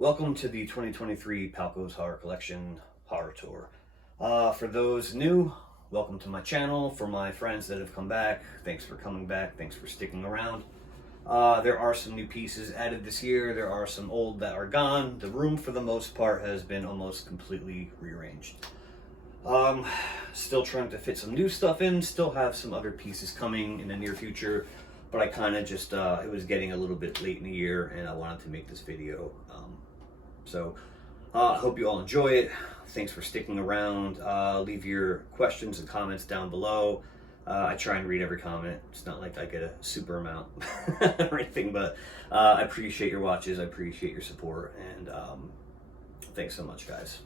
Welcome to the 2023 Palco's Horror Collection Horror Tour. For those new, welcome to my channel. For my friends that have come back, thanks for coming back, thanks for sticking around. There are some new pieces added this year, there are some old that are gone. The room for the most part has been almost completely rearranged. Still trying to fit some new stuff in, still have some other pieces coming in the near future, but I kind of just, it was getting a little bit late in the year and I wanted to make this video. I hope you all enjoy it. Thanks for sticking around. Leave your questions and comments down below. I try and read every comment. It's not like I get a super amount or anything, but I appreciate your watches. I appreciate your support, and thanks so much, guys.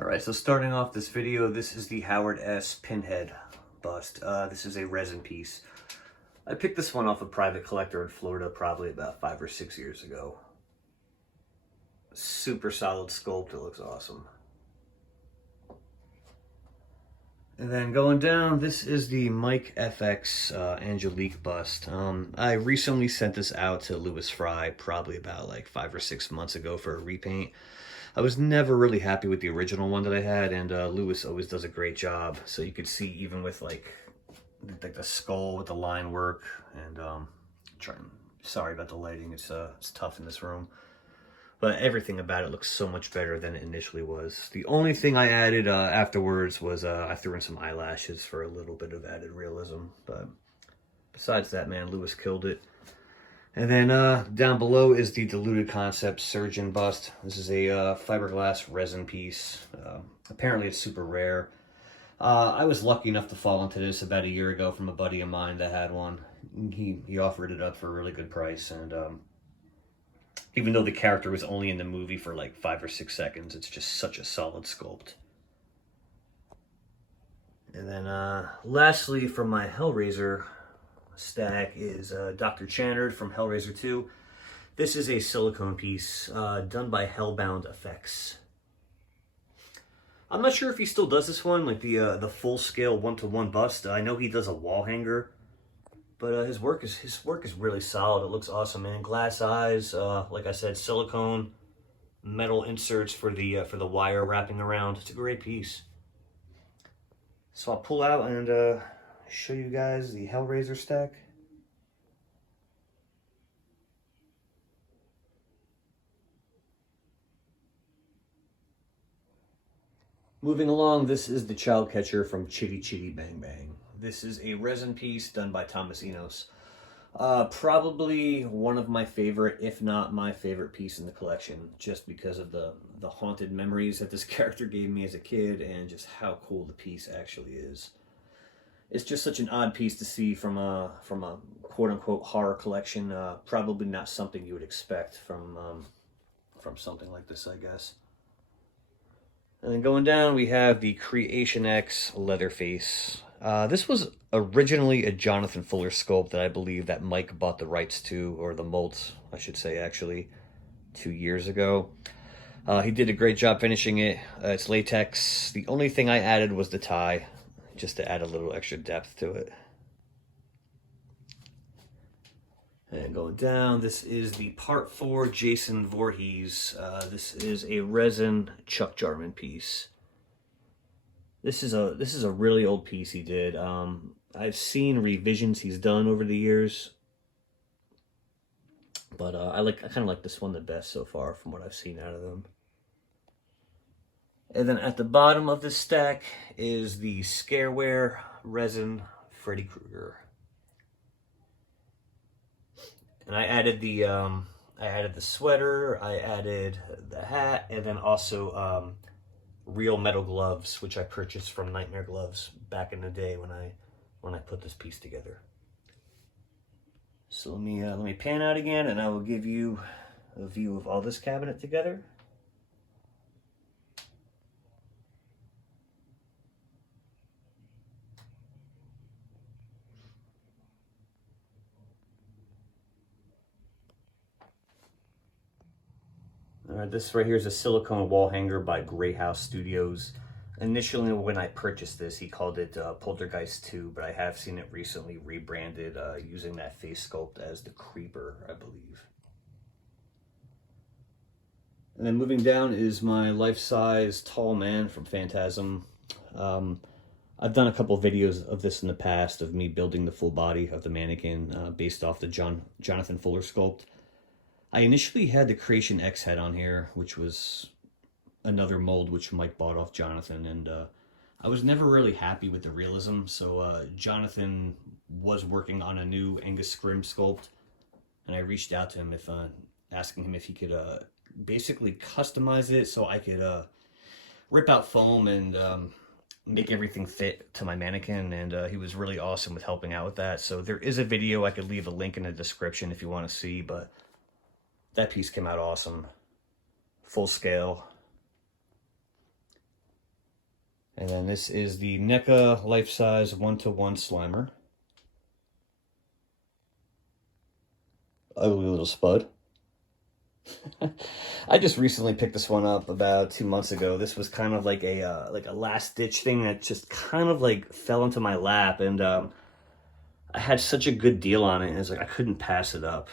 Alright, so starting off this video, this is the Howard S. Pinhead bust. This is a resin piece. I picked this one off a private collector in Florida probably about 5 or 6 years ago. Super solid sculpt, it looks awesome. And then going down, this is the Mike FX Angelique bust. I recently sent this out to Louis Fry probably about like 5 or 6 months ago for a repaint. I was never really happy with the original one that I had, and Louis always does a great job. So you could see even with like the skull with the line work, and sorry about the lighting, it's tough in this room. But everything about it looks so much better than it initially was. The only thing I added afterwards was I threw in some eyelashes for a little bit of added realism. But besides that, man, Louis killed it. And then down below is the Diluted Concept Surgeon bust. This is a fiberglass resin piece. Apparently it's super rare. I was lucky enough to fall into this about a year ago from a buddy of mine that had one. He offered it up for a really good price, and even though the character was only in the movie for like 5 or 6 seconds, it's just such a solid sculpt. And then lastly, for my Hellraiser stack is Dr. Channard from Hellraiser 2. This is a silicone piece done by Hellbound Effects. I'm not sure if he still does this one, like the full-scale 1-to-1 bust. I know he does a wall hanger, but his work is really solid. It looks awesome, man. Glass eyes, like I said, silicone, metal inserts for the wire wrapping around. It's a great piece. So I'll pull out and show you guys the Hellraiser stack. Moving along, this is the Child Catcher from Chitty Chitty Bang Bang. This is a resin piece done by Thomas Enos. Probably one of my favorite, if not my favorite piece in the collection, just because of the haunted memories that this character gave me as a kid and just how cool the piece actually is. It's just such an odd piece to see from a quote-unquote horror collection. Probably not something you would expect from something like this, I guess. And then going down, we have the Creation X Leatherface. This was originally a Jonathan Fuller sculpt that I believe that Mike bought the rights to, or the molds, I should say, actually, 2 years ago. He did a great job finishing it. It's latex. The only thing I added was the tie, just to add a little extra depth to it. And going down, this is the Part 4 Jason Voorhees. This is a resin Chuck Jarman piece. This is a really old piece he did. I've seen revisions he's done over the years, but I kind of like this one the best so far from what I've seen out of them. And then at the bottom of this stack is the Scareware resin Freddy Krueger. And I added the sweater, I added the hat, and then also real metal gloves, which I purchased from Nightmare Gloves back in the day when I put this piece together. So let me pan out again, and I will give you a view of all this cabinet together. This right here is a silicone wall hanger by Grey House Studios. Initially, when I purchased this, he called it Poltergeist 2, but I have seen it recently rebranded using that face sculpt as the Creeper, I believe. And then moving down is my life-size tall man from Phantasm. I've done a couple videos of this in the past, of me building the full body of the mannequin based off the Jonathan Fuller sculpt. I initially had the Creation X head on here, which was another mold which Mike bought off Jonathan, and I was never really happy with the realism, so Jonathan was working on a new Angus Scrimm sculpt, and I reached out to him asking him if he could basically customize it so I could rip out foam and make everything fit to my mannequin, and he was really awesome with helping out with that. So there is a video, I could leave a link in the description if you want to see, but that piece came out awesome. Full scale. And then this is the NECA life-size 1-to-1 Slimer. Ugly little spud. I just recently picked this one up about 2 months ago. This was kind of like a last-ditch thing that just kind of like fell into my lap, and I had such a good deal on it, and it's like I couldn't pass it up.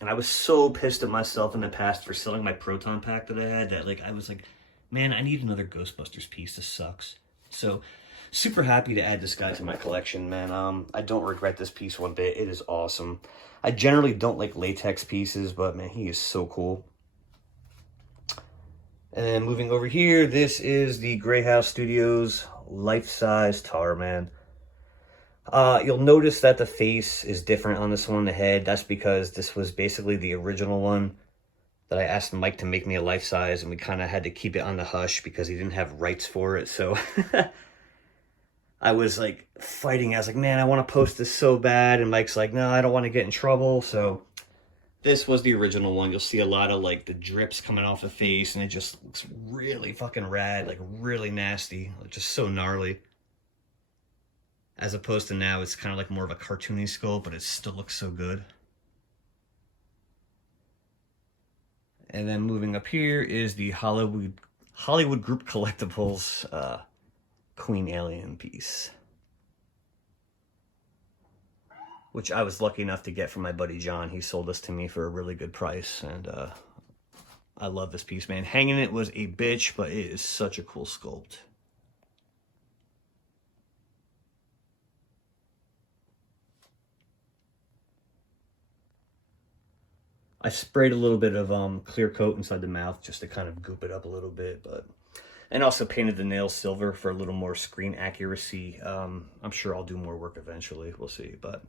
And I was so pissed at myself in the past for selling my Proton pack that I had, that like I was like, man, I need another Ghostbusters piece. This sucks. So super happy to add this guy to my collection, man. I don't regret this piece one bit. It is awesome. I generally don't like latex pieces, but man, he is so cool. And then moving over here, this is the Grey House Studios life-size Tar Man. You'll notice that the face is different on this one, the head. That's because this was basically the original one that I asked Mike to make me a life-size, and we kind of had to keep it on the hush because he didn't have rights for it. So I was like fighting. I was like, man, I want to post this so bad. And Mike's like, no, I don't want to get in trouble. So this was the original one. You'll see a lot of like the drips coming off the face, and it just looks really fucking rad, like really nasty, like just so gnarly. As opposed to now, it's kind of like more of a cartoony sculpt, but it still looks so good. And then moving up here is the Hollywood Group Collectibles Queen Alien piece, which I was lucky enough to get from my buddy John. He sold this to me for a really good price, and I love this piece, man. Hanging it was a bitch, but it is such a cool sculpt. I sprayed a little bit of clear coat inside the mouth just to kind of goop it up a little bit, and also painted the nails silver for a little more screen accuracy. I'm sure I'll do more work eventually. We'll see, but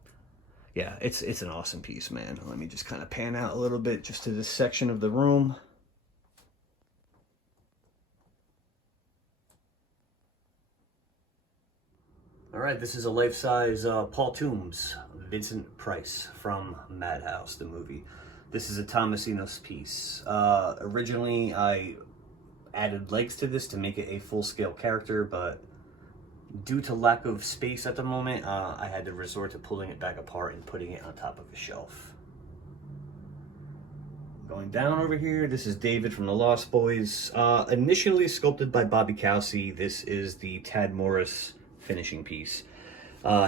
yeah, it's an awesome piece, man. Let me just kind of pan out a little bit just to this section of the room. All right, this is a life-size Paul Toombs, Vincent Price from Madhouse, the movie. This is a Tomasinos piece. Originally, I added legs to this to make it a full-scale character, but due to lack of space at the moment, I had to resort to pulling it back apart and putting it on top of a shelf. Going down over here, this is David from the Lost Boys. Initially sculpted by Bobby Cowsey, this is the Tad Morris finishing piece.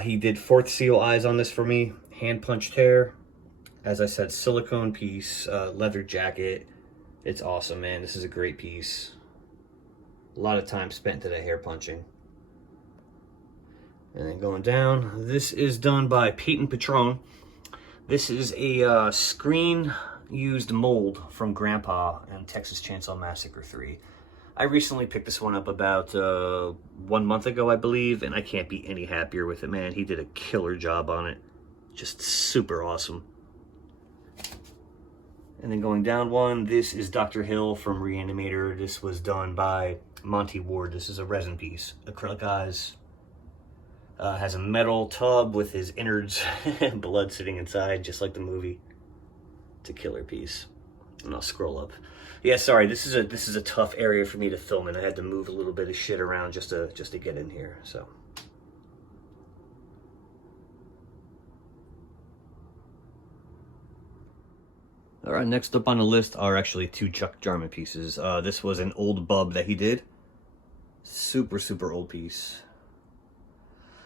He did Fourth Seal eyes on this for me, hand punched hair. As I said, silicone piece, leather jacket. It's awesome, man. This is a great piece. A lot of time spent today hair punching. And then going down, this is done by Peyton Patron. This is a screen-used mold from Grandpa and Texas Chainsaw Massacre 3. I recently picked this one up about 1 month ago, I believe, and I can't be any happier with it, man. He did a killer job on it. Just super awesome. And then going down one, this is Dr. Hill from Reanimator. This was done by Monty Ward. This is a resin piece. Acrylic eyes. Has a metal tub with his innards and blood sitting inside, just like the movie. It's a killer piece. And I'll scroll up. Yeah, sorry, this is a tough area for me to film in. I had to move a little bit of shit around just to get in here, so. All right, next up on the list are actually two Chuck Jarman pieces. This was an old bub that he did. Super, super old piece.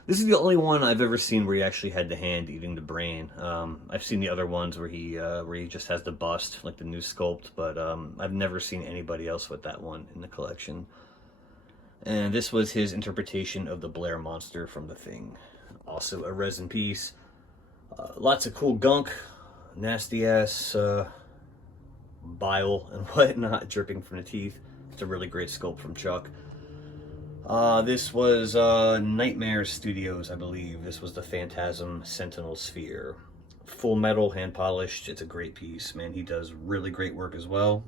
This is the only one I've ever seen where he actually had the hand eating the brain. I've seen the other ones where he just has the bust, like the new sculpt, but I've never seen anybody else with that one in the collection. And this was his interpretation of the Blair monster from The Thing. Also a resin piece. Lots of cool gunk, nasty ass bile and whatnot dripping from the teeth. It's a really great sculpt from Chuck. This was Nightmare Studios, I believe. This was the Phantasm Sentinel Sphere. Full metal, hand polished. It's a great piece, man. He does really great work as well.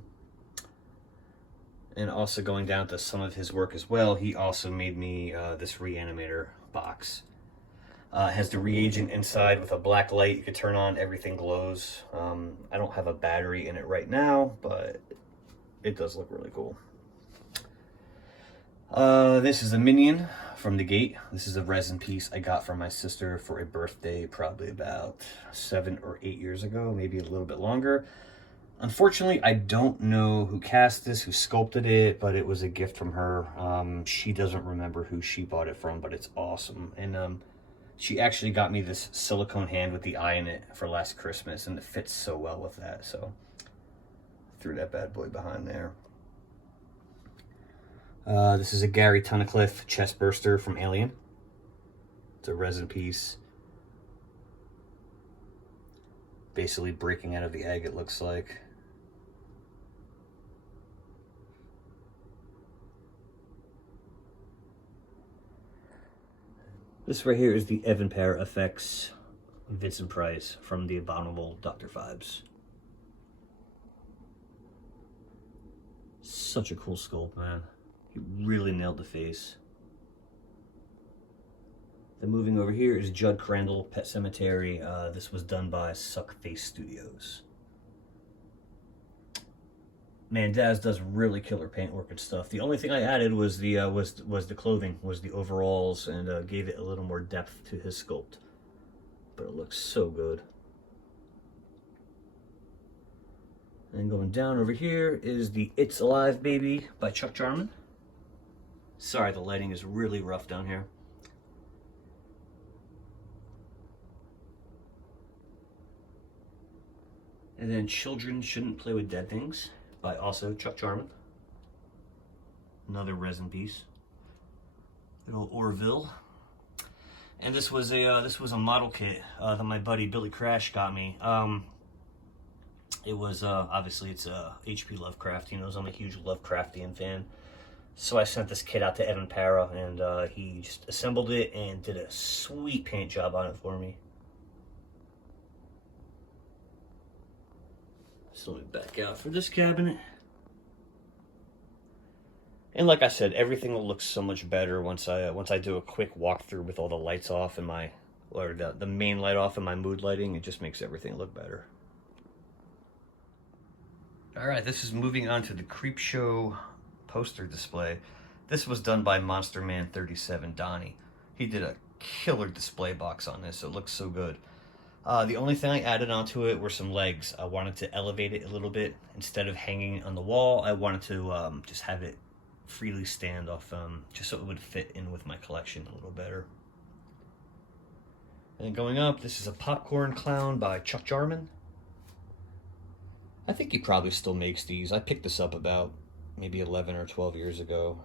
And also going down to some of his work as well, he also made me this Reanimator box. It has the reagent inside with a black light you can turn on, everything glows. I don't have a battery in it right now, but it does look really cool. This is a minion from the Gate. This is a resin piece I got from my sister for a birthday probably about 7 or 8 years ago, maybe a little bit longer. Unfortunately, I don't know who cast this, who sculpted it, but it was a gift from her. She doesn't remember who she bought it from, but it's awesome. And she actually got me this silicone hand with the eye in it for last Christmas, and it fits so well with that, so threw that bad boy behind there. This is a Gary Tunnicliffe chest burster from Alien. It's a resin piece. Basically breaking out of the egg, it looks like. This right here is the Evan Parr FX Vincent Price from the Abominable Dr. Phibes. Such a cool sculpt, man. He really nailed the face. Then moving over here is Judd Crandall, Pet Cemetery. This was done by Suckface Studios. Man, Daz does really killer paintwork and stuff. The only thing I added was the clothing, was the overalls, and gave it a little more depth to his sculpt. But it looks so good. And going down over here is the It's Alive Baby by Chuck Jarman. Sorry, the lighting is really rough down here. And then Children Shouldn't Play with Dead Things by also Chuck Jarman. Another resin piece. Little Orville. And this was a model kit that my buddy Billy Crash got me. It was obviously it's H.P. Lovecraft. He knows I'm a huge Lovecraftian fan. So I sent this kit out to Evan Parra, and he just assembled it and did a sweet paint job on it for me. So let me back out for this cabinet. And like I said, everything will look so much better once I do a quick walkthrough with all the lights off and the main light off and my mood lighting. It just makes everything look better. All right, this is moving on to the Creepshow poster display. This was done by Monster Man 37 Donnie. He did a killer display box on this. It looks so good. The only thing I added onto it were some legs. I wanted to elevate it a little bit. Instead of hanging on the wall, I wanted to just have it freely stand off, just so it would fit in with my collection a little better. And going up, this is a Popcorn Clown by Chuck Jarman. I think he probably still makes these. I picked this up about maybe 11 or 12 years ago.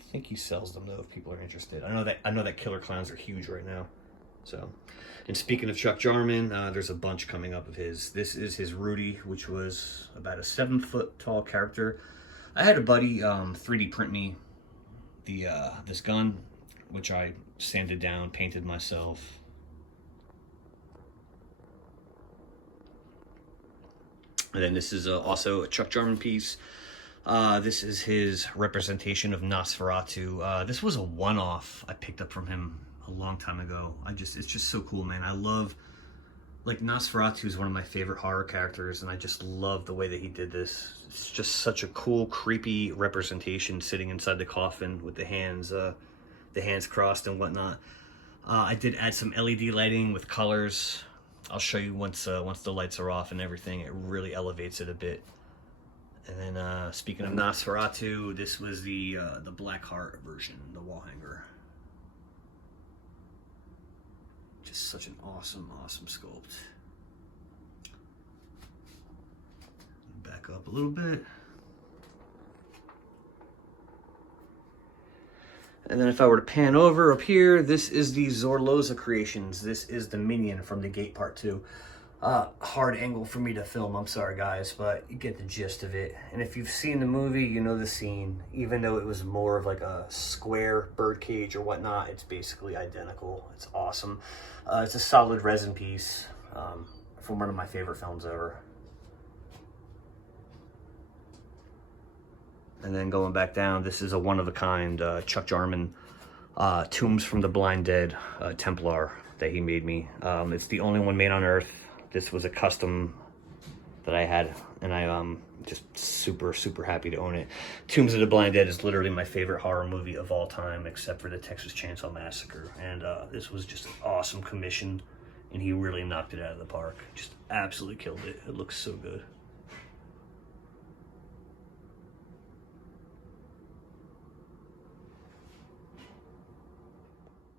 I think he sells them though if people are interested. I know that killer clowns are huge right now. So, and speaking of Chuck Jarman, there's a bunch coming up of his. This is his Rudy, which was about a 7-foot tall character. I had a buddy 3D print me this gun, which I sanded down, painted myself. And then this is also a Chuck Jarman piece. This is his representation of Nosferatu. This was a one-off I picked up from him a long time ago. It's just so cool, man. I love, like, Nosferatu is one of my favorite horror characters, and I just love the way that he did this. It's just such a cool, creepy representation sitting inside the coffin with the hands crossed and whatnot. I did add some LED lighting with colors. I'll show you once the lights are off and everything. It really elevates it a bit. And then speaking of Nosferatu, this was the Black Heart version, the wall hanger. Just such an awesome sculpt. Back up a little bit. And then if I were to pan over up here, this is the Zorloza Creations. This is the minion from The Gate Part 2. Hard angle for me to film, I'm sorry guys, but you get the gist of it. And if you've seen the movie, you know the scene. Even though it was more of like a square birdcage or whatnot, it's basically identical. It's awesome. It's a solid resin piece from one of my favorite films ever. And then going back down, this is a one-of-a-kind Chuck Jarman Tombs from the Blind Dead Templar that he made me. It's the only one made on Earth. This was a custom that I had, and I'm just super happy to own it. Tombs of the Blind Dead is literally my favorite horror movie of all time, except for the Texas Chainsaw Massacre. And this was just an awesome commission, and he really knocked it out of the park. Just absolutely killed it. It looks so good.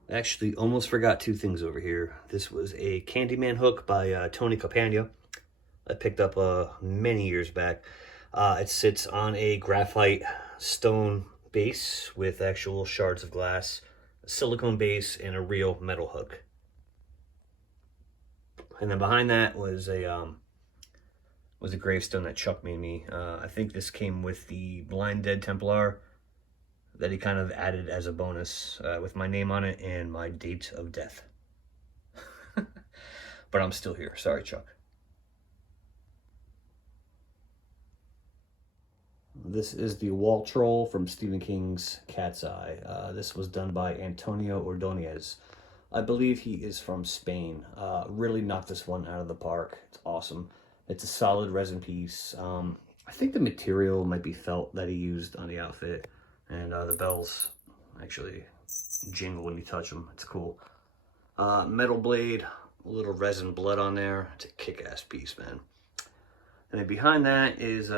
Actually, almost forgot two things over here. This was a Candyman hook by Tony Campagna. I picked up many years back. It sits on a graphite stone base with actual shards of glass, a silicone base, and a real metal hook. And then behind that was a gravestone that Chuck made me. I think this came with the Blind Dead Templar that he kind of added as a bonus with my name on it and my date of death. But I'm still here. Sorry, Chuck. This is the wall troll from Stephen King's Cat's Eye. This was done by Antonio Ordonez. I believe he is from Spain. Really knocked this one out of the park. It's awesome. It's a solid resin piece. I think the material might be felt that he used on the outfit. And the bells actually jingle when you touch them. It's cool. Metal blade, a little resin blood on there. It's a kick-ass piece, man. And then behind that is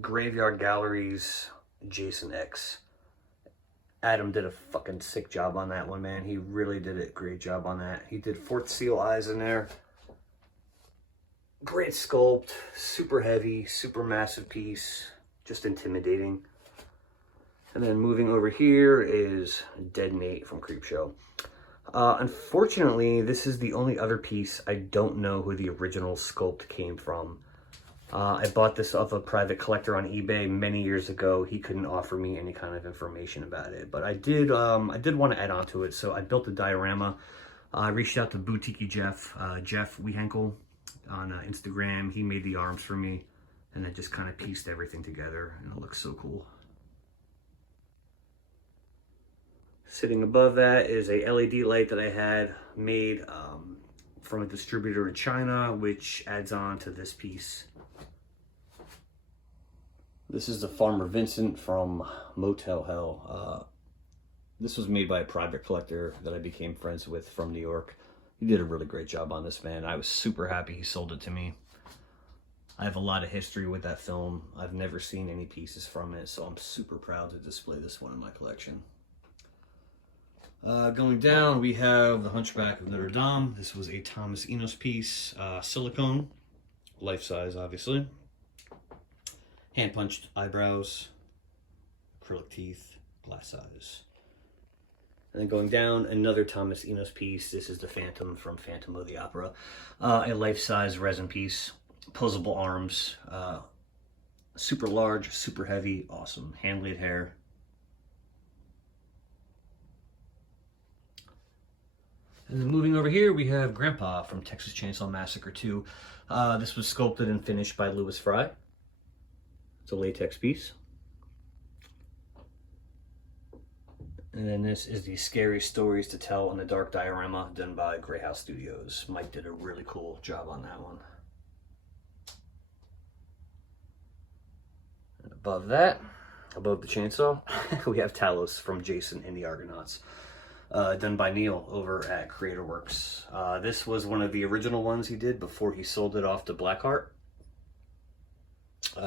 Graveyard Gallery's Jason X. Adam did a fucking sick job on that one, man. He really did a great job on that. He did Fourth Seal eyes in there. Great sculpt, super heavy, super massive piece. Just intimidating. And then moving over here is Dead Nate from Creepshow. Unfortunately, this is the only other piece I don't know who the original sculpt came from. I bought this off a private collector on eBay many years ago. He couldn't offer me any kind of information about it, but I did want to add on to it, so I built a diorama. I reached out to Boutique Jeff Wehenkel on Instagram. He made the arms for me, and then just kind of pieced everything together, and it looks so cool. Sitting above that is a LED light that I had made from a distributor in China, which adds on to this piece. This is the Farmer Vincent from Motel Hell. This was made by a private collector that I became friends with from New York. He did a really great job on this, man. I was super happy he sold it to me. I have a lot of history with that film. I've never seen any pieces from it, so I'm super proud to display this one in my collection. Going down, we have the Hunchback of Notre Dame. This was a Thomas Enos piece, silicone, life size, obviously. Hand punched eyebrows, acrylic teeth, glass size. And then going down, another Thomas Enos piece. This is the Phantom from Phantom of the Opera, a life size resin piece, posable arms, super large, super heavy, awesome, hand laid hair. And then moving over here, we have Grandpa from Texas Chainsaw Massacre 2. This was sculpted and finished by Louis Fry. It's a latex piece. And then this is the Scary Stories to Tell in the Dark diorama done by Grey House Studios. Mike did a really cool job on that one. And above that, above the chainsaw, we have Talos from Jason and the Argonauts. done by Neil over at Creator Works. This was one of the original ones he did before he sold it off to Blackheart.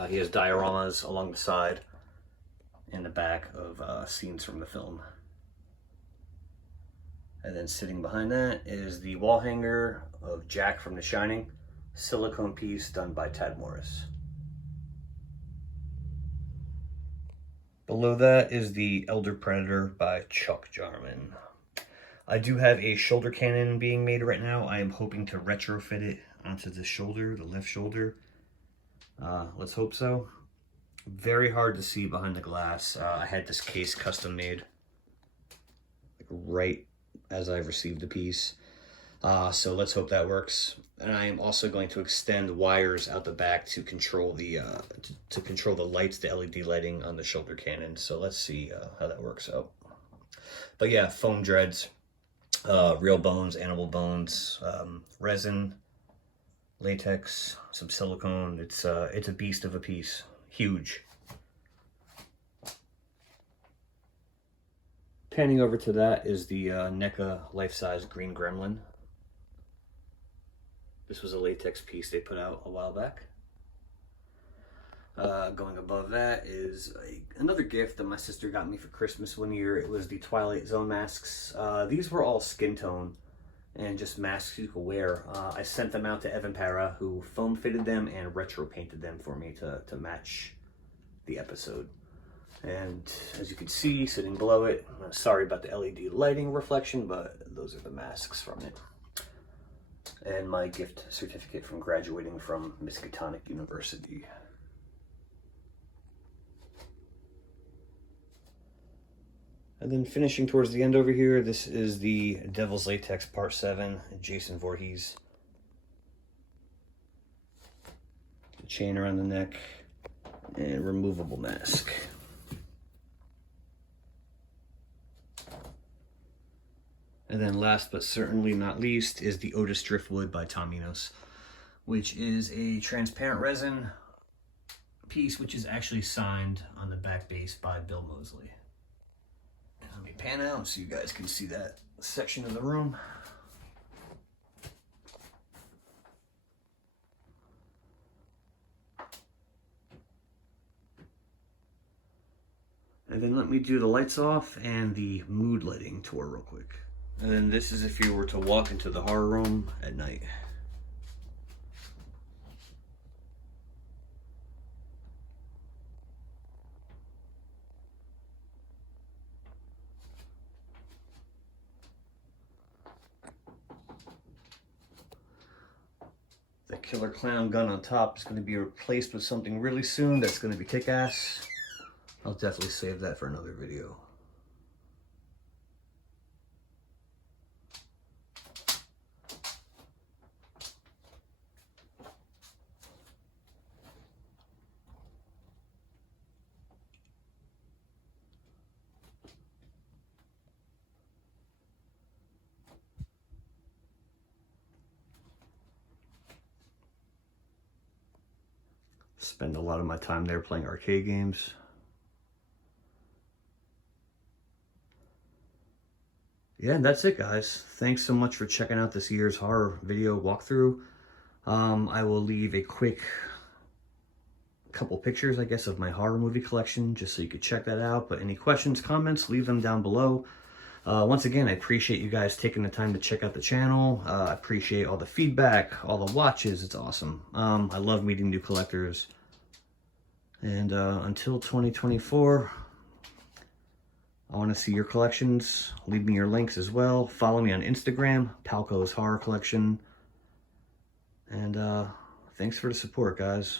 He has dioramas along the side and the back of scenes from the film. And then sitting behind that is the wall hanger of Jack from The Shining, silicone piece done by Tad Morris. Below that is the Elder Predator by Chuck Jarman. I do have a shoulder cannon being made right now. I am hoping to retrofit it onto the shoulder, the left shoulder. Let's hope so. Very hard to see behind the glass. I had this case custom made like right as I received the piece. So let's hope that works. And I am also going to extend wires out the back to control the lights, the LED lighting on the shoulder cannon. So let's see how that works out. But yeah, foam dreads, real bones, animal bones, resin, latex, some silicone. It's a beast of a piece. Huge. Panning over to that is the NECA life-size green gremlin. This was a latex piece they put out a while back. Going above that is another gift that my sister got me for Christmas one year. It was the Twilight Zone masks. These were all skin tone and just masks you could wear. I sent them out to Evan Para, who foam fitted them and retro painted them for me to match the episode. And as you can see, sitting below it, sorry about the LED lighting reflection, but those are the masks from it. And my gift certificate from graduating from Miskatonic University. And then finishing towards the end over here, this is the Devil's Latex Part 7, Jason Voorhees. The chain around the neck, and removable mask. And then last but certainly not least is the Otis Driftwood by Tom Enos, which is a transparent resin piece which is actually signed on the back base by Bill Moseley. And let me pan out so you guys can see that section of the room. And then let me do the lights off and the mood lighting tour real quick. And then this is if you were to walk into the horror room at night. The killer clown gun on top is going to be replaced with something really soon that's going to be kick-ass. I'll definitely save that for another video. Spend a lot of my time there playing arcade games. Yeah, and that's it, guys. Thanks so much for checking out this year's horror video walkthrough. I will leave a quick couple pictures, I guess, of my horror movie collection, just so you could check that out. But any questions, comments, leave them down below. Once again, I appreciate you guys taking the time to check out the channel. I appreciate all the feedback, all the watches. It's awesome. I love meeting new collectors. And until 2024, I want to see your collections. Leave me your links as well. Follow me on Instagram, Palco's Horror Collection. And thanks for the support, guys.